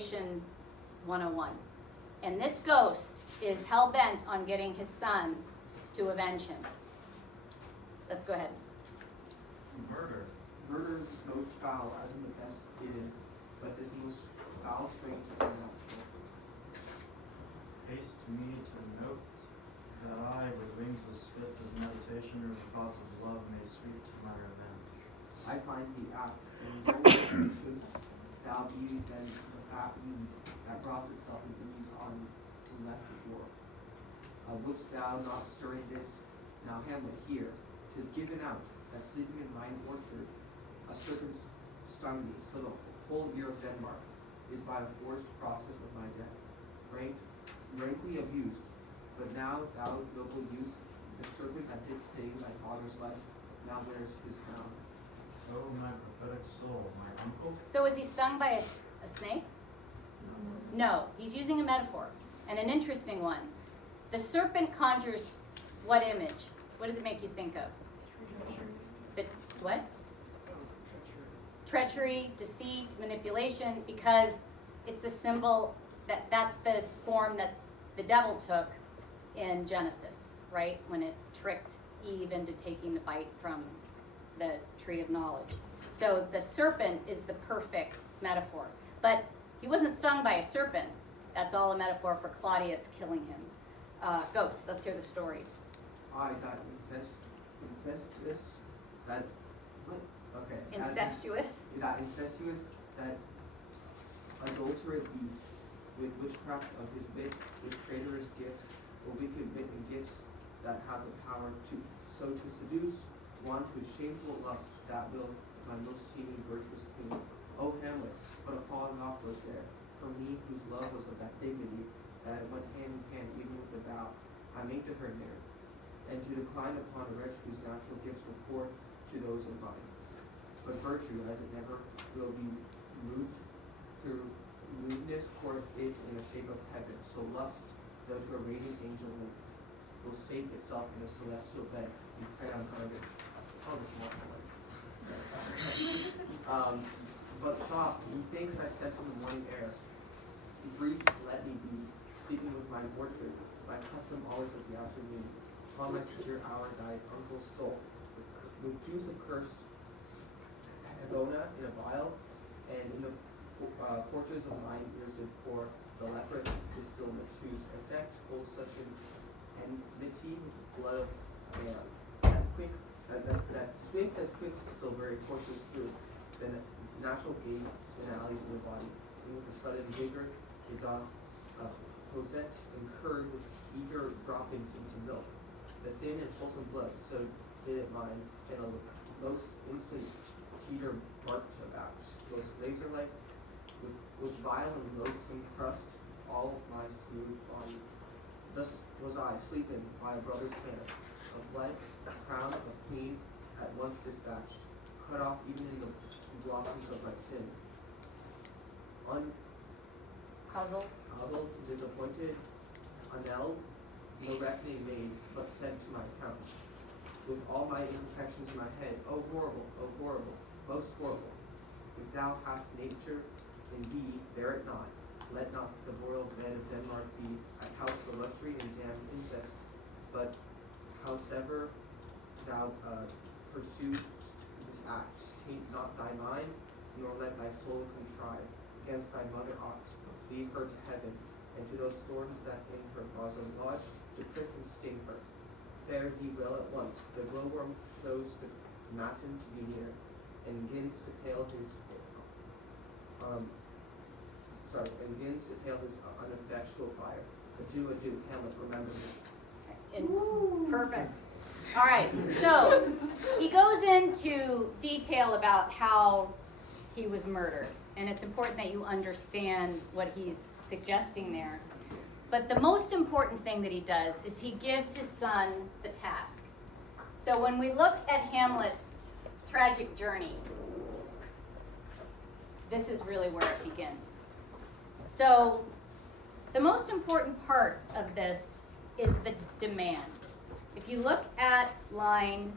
Manipulation 101. And this ghost is hell-bent on getting his son to avenge him. Let's go ahead. Murder. Murder is most foul, as in the best it is, but this most foul strength is unnatural. Haste me to note that I, with wings as swift as meditation or the thoughts of love, may sweep to my revenge. I find the act, and very shouldst thou be then the fat weed that robs itself in ease on the left door. Wouldst thou not stir in this? Now Hamlet, here, 'tis given out, that sleeping in mine orchard, a serpent stung me, so the whole year of Denmark is by the forced process of my death. Rankly abused, but now thou noble youth, the serpent that did stay my father's life, now wears his crown. Oh, my prophetic soul, my uncle? So was he stung by a snake? No, he's using a metaphor, and an interesting one. The serpent conjures what image? What does it make you think of? The what? Treachery, deceit, manipulation, because it's a symbol that's the form that the devil took in Genesis, right? When it tricked Eve into taking the bite from the tree of knowledge. So the serpent is the perfect metaphor. But he wasn't stung by a serpent. That's all a metaphor for Claudius killing him. Ghosts, let's hear the story. I, that incestuous, that, what? Okay. Incestuous. That incestuous, that adulterate beast, with witchcraft of his wit, with traitorous gifts, or wicked wit and gifts that have the power to seduce one to shameful lusts that will my most seeming virtuous queen. O Hamlet, but a falling off was there, for me whose love was of that dignity, that it went hand in hand even with the vow I made to her near, and to decline upon a wretch whose natural gifts were poor to those of mine. But virtue, as it never will be moved through lewdness, poured it in the shape of heaven. So lust, though to a radiant angel link, will sate itself in a celestial bed and prey on garbage. Oh, this more but soft, methinks I sent from the morning air. Brief, let me be, sleeping with my orchard, my custom always at the afternoon. Upon my secure hour thy uncle stole, with juice of cursed Hagona in a vial, and in the porches of mine ears did pour the leprous distillment, whose effect holds such an enmity with the blood of man. That swift as quicksilver it courses through the natural gates and alleys of the body, and with a sudden vigor it doth possess and curd with eager droppings into milk. The thin and wholesome blood, so did it mine, and a most instant teeter barked about, most laser-like, with vile and loathsome crust all my smooth body. Thus was I, sleeping by a brother's hand, of life, a crown of queen, at once dispatched, cut off even in the blossoms of my sin. Puzzled. Puzzled, disappointed, unnelled, no reckoning made, but sent to my account. With all my imperfections in my head, oh horrible, most horrible. If thou hast nature in thee, bear it not. Let not the royal bed of Denmark be a couch for luxury and damned incest, but howsoever thou pursue this act, taint not thy mind, nor let thy soul contrive against thy mother aught. Leave her to heaven, and to those thorns that in her bosom lodge, to prick and sting her. Fare thee well at once. The glowworm shows the matin to be near, and begins to pale his uneffectual fire. Adieu, adieu, Hamlet, remember me. Perfect. All right, so he goes into detail about how he was murdered, and it's important that you understand what he's suggesting there. But the most important thing that he does is he gives his son the task. So when we look at Hamlet's tragic journey, this is really where it begins. So the most important part of this is the demand. If you look at line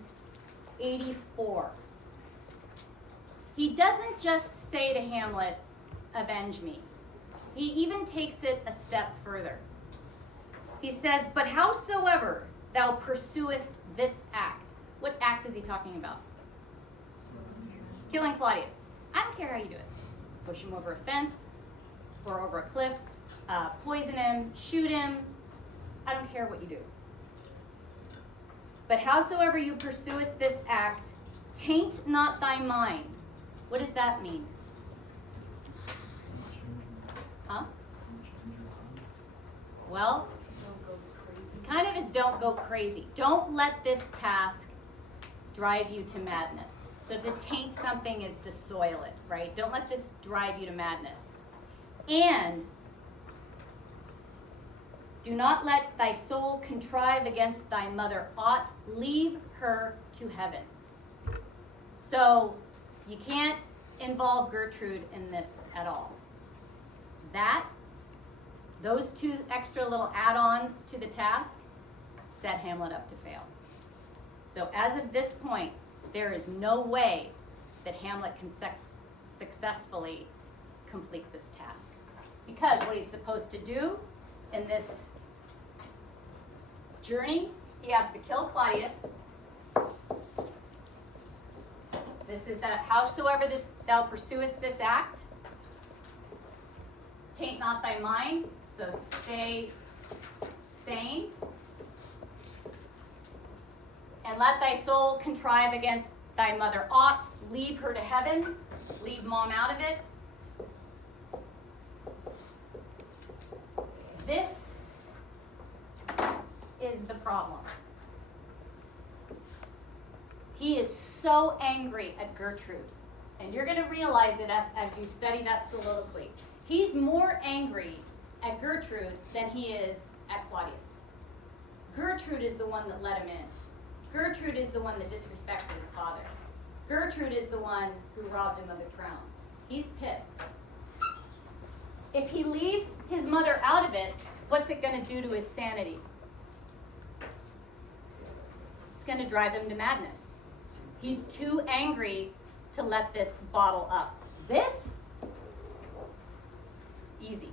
84, he doesn't just say to Hamlet, avenge me. He even takes it a step further. He says, but howsoever thou pursuest this act. What act is he talking about? Killing Claudius. I don't care how you do it. Push him over a fence or over a cliff, poison him, shoot him. I don't care what you do. But howsoever you pursuest this act, taint not thy mind. What does that mean? Huh? Well, kind of is don't go crazy. Don't let this task drive you to madness. So to taint something is to soil it, right? Don't let this drive you to madness. And do not let thy soul contrive against thy mother aught. Leave her to heaven. So you can't involve Gertrude in this at all. Those two extra little add-ons to the task set Hamlet up to fail. So as of this point, there is no way that Hamlet can successfully complete this task. Because what he's supposed to do in this journey, he has to kill Claudius. This is that howsoever thou pursuest this act, taint not thy mind, so stay sane. And let thy soul contrive against thy mother aught. Leave her to heaven. Leave mom out of it. This is the problem. He is so angry at Gertrude. And you're going to realize it as you study that soliloquy. He's more angry at Gertrude than he is at Claudius. Gertrude is the one that let him in. Gertrude is the one that disrespected his father. Gertrude is the one who robbed him of the crown. He's pissed. If he leaves his mother out of it, what's it going to do to his sanity? It's going to drive him to madness. He's too angry to let this bottle up. This, easy,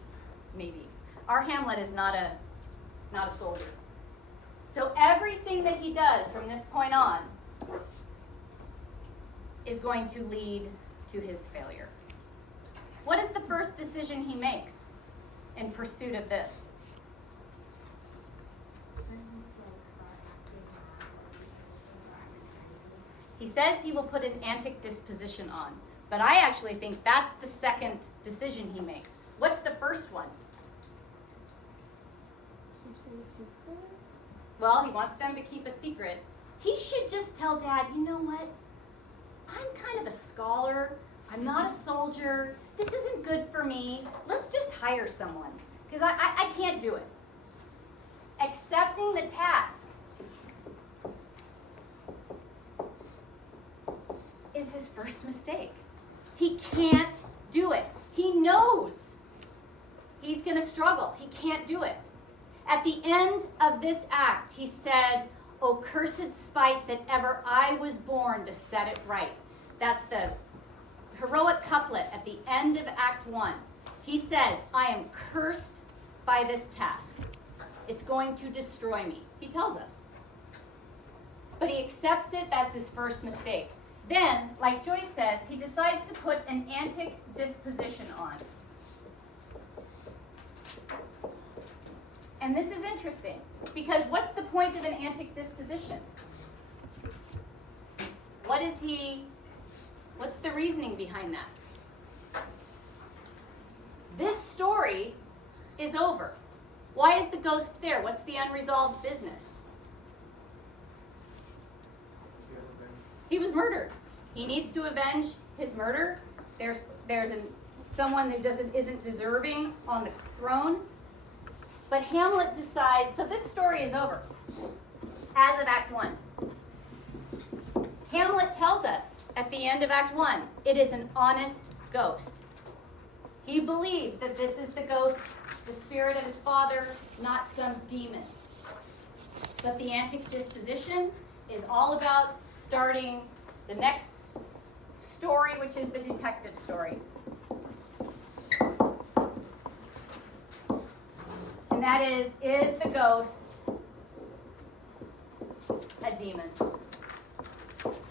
maybe. Our Hamlet is not a soldier. So everything that he does from this point on is going to lead to his failure. What is the first decision he makes in pursuit of this? He says he will put an antic disposition on, but I actually think that's the second decision he makes. What's the first one? Keeps it a secret? Well, he wants them to keep a secret. He should just tell Dad, you know what? I'm kind of a scholar. I'm not a soldier. This isn't good for me. Let's just hire someone, because I can't do it. Accepting the task is his first mistake. He can't do it. He knows he's going to struggle. He can't do it. At the end of this act, he said, "O cursed spite that ever I was born to set it right." That's the heroic couplet at the end of Act 1. He says, "I am cursed by this task. It's going to destroy me." He tells us. But he accepts it. That's his first mistake. Then, like Joyce says, he decides to put an antic disposition on. And this is interesting, because what's the point of an antic disposition? What's the reasoning behind that? This story is over. Why is the ghost there? What's the unresolved business? He was murdered. He needs to avenge his murder. There's someone who isn't deserving on the throne. But Hamlet decides, so this story is over as of Act 1. Hamlet tells us at the end of Act 1, it is an honest ghost. He believes that this is the ghost, the spirit of his father, not some demon. But the antic disposition is all about starting the next story, which is the detective story. And that is the ghost a demon?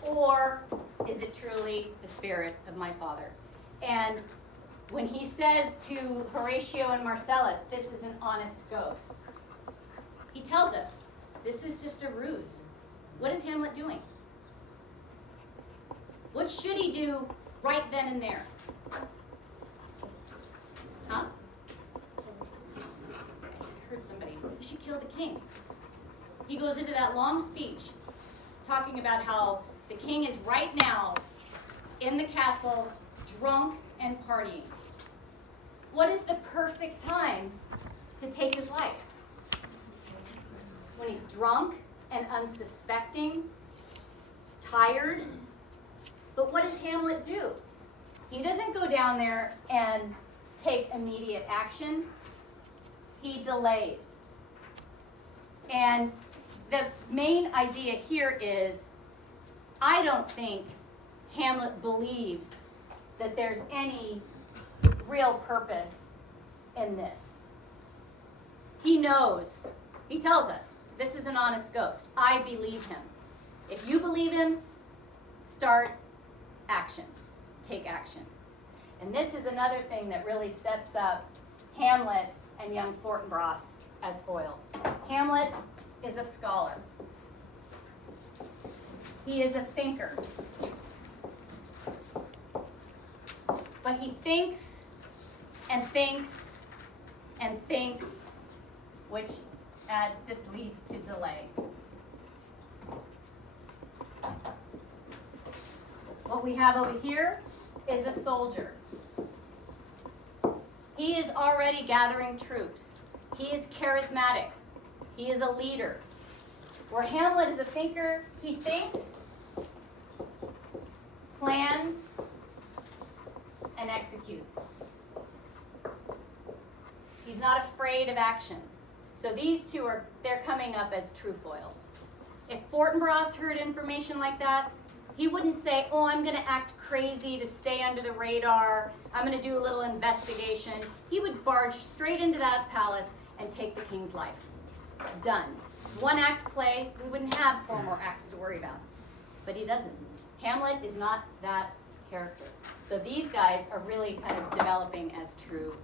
Or is it truly the spirit of my father? And when he says to Horatio and Marcellus, this is an honest ghost, he tells us this is just a ruse. What is Hamlet doing? What should he do right then and there? Huh? I heard somebody. He should kill the king. He goes into that long speech talking about how the king is right now in the castle, drunk and partying. What is the perfect time to take his life? When he's drunk and unsuspecting, tired. But what does Hamlet do? He doesn't go down there and take immediate action. He delays. And the main idea here is, I don't think Hamlet believes that there's any real purpose in this. He knows. He tells us, this is an honest ghost. I believe him. If you believe him, start action. Take action. And this is another thing that really sets up Hamlet and young Fortinbras as foils. Hamlet is a scholar. He is a thinker. But he thinks and thinks and thinks, which just leads to delay. What we have over here is a soldier. He is already gathering troops. He is charismatic. He is a leader. Where Hamlet is a thinker, he thinks, plans, and executes. He's not afraid of action. So these two they're coming up as true foils. If Fortinbras heard information like that, he wouldn't say, oh, I'm going to act crazy to stay under the radar. I'm going to do a little investigation. He would barge straight into that palace and take the king's life. Done. One act play, we wouldn't have 4 more acts to worry about. But he doesn't. Hamlet is not that character. So these guys are really kind of developing as true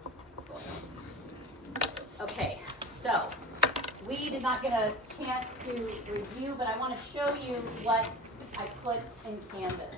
foils. Okay, so we did not get a chance to review, but I want to show you what I put in Canvas.